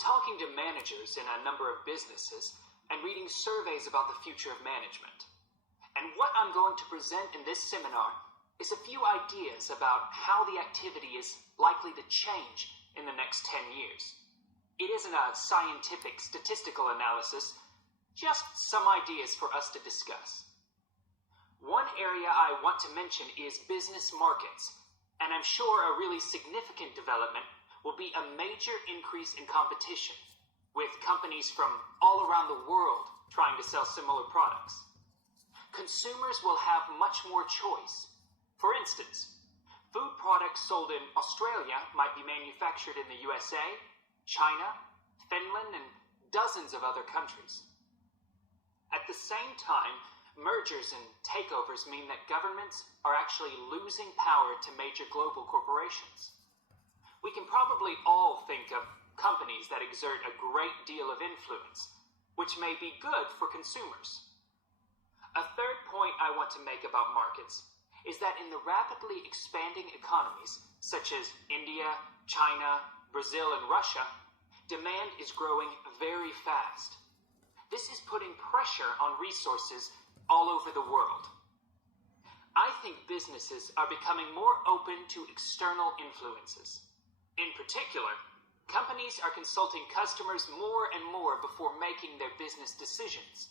talking to managers in a number of businesses and reading surveys about the future of management. And what I'm going to present in this seminar is a few ideas about how the activity is likely to change in the next 10 years. It isn't a scientific statistical analysis, just some ideas for us to discuss. One area I want to mention is business markets, and I'm sure a really significant development will be a major increase in competition, with companies from all around the world trying to sell similar products. Consumers will have much more choice. For instance, food products sold in Australia might be manufactured in the USA, China, Finland, and dozens of other countries. At the same time, mergers and takeovers mean that governments are actually losing power to major global corporations. We can probably all think of companies that exert a great deal of influence, which may be good for consumers. A third point I want to make about markets is that in the rapidly expanding economies, such as India, China, Brazil, and Russia, demand is growing very fast. This is putting pressure on resources all over the world. I think businesses are becoming more open to external influences. In particular, companies are consulting customers more and more before making their business decisions.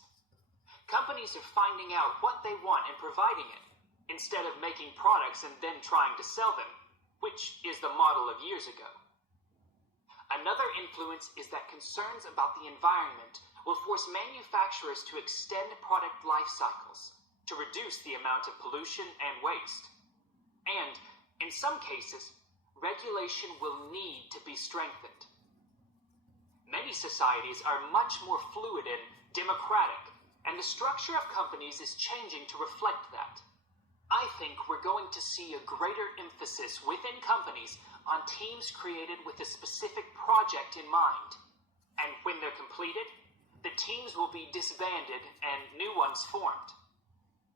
Companies are finding out what they want and providing it, instead of making products and then trying to sell them, which is the model of years ago. Another influence is that concerns about the environment will force manufacturers to extend product life cycles to reduce the amount of pollution and waste. And, in some cases, regulation will need to be strengthened. Many societies are much more fluid and democratic, and the structure of companies is changing to reflect that. I think we're going to see a greater emphasis within companies on teams created with a specific project in mind. And when they're completed, the teams will be disbanded and new ones formed.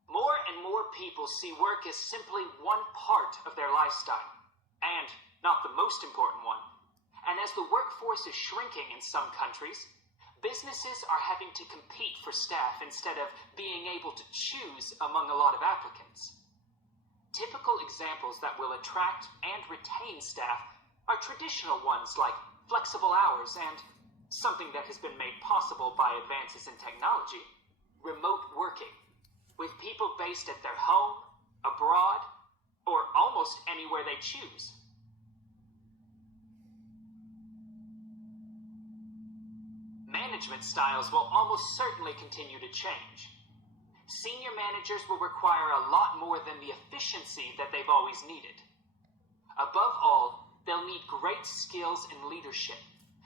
More and more people see work as simply one part of their lifestyle, and not the most important one. And as the workforce is shrinking in some countries, businesses are having to compete for staff instead of being able to choose among a lot of applicants. Typical examples that will attract and retain staff are traditional ones like flexible hours and something that has been made possible by advances in technology, remote working, with people based at their home, abroad, or almost anywhere they choose. Management styles will almost certainly continue to change. Senior managers will require a lot more than the efficiency that they've always needed. Above all, they'll need great skills in leadership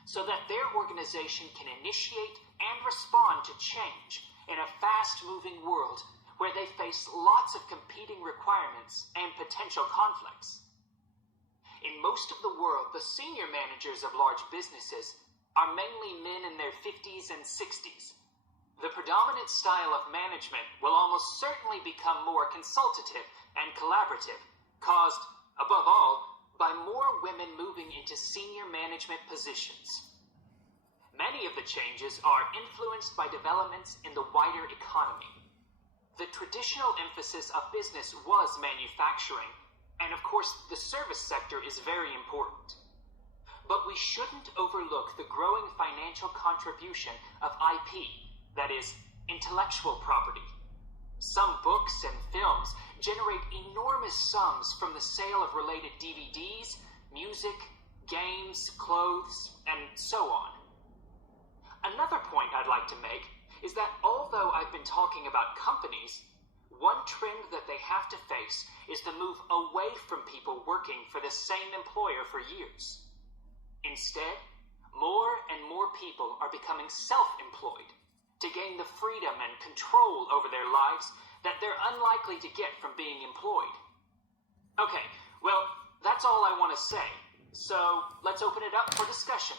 so that their organization can initiate and respond to change in a fast-moving world where they face lots of competing requirements and potential conflicts. In most of the world, the senior managers of large businesses are mainly men in their 50s and 60s. The predominant style of management will almost certainly become more consultative and collaborative, caused, above all, by more women moving into senior management positions. Many of the changes are influenced by developments in the wider economy. The traditional emphasis of business was manufacturing, and of course the service sector is very important. But we shouldn't overlook the growing financial contribution of IP, that is, intellectual property. Some books and films generate enormous sums from the sale of related DVDs, music, games, clothes, and so on. Another point I'd like to make is that although I've been talking about companies, one trend that they have to face is the move away from people working for the same employer for years. Instead, more and more people are becoming self-employed to gain the freedom and control over their lives that they're unlikely to get from being employed. Okay, well, that's all I want to say. So let's open it up for discussion.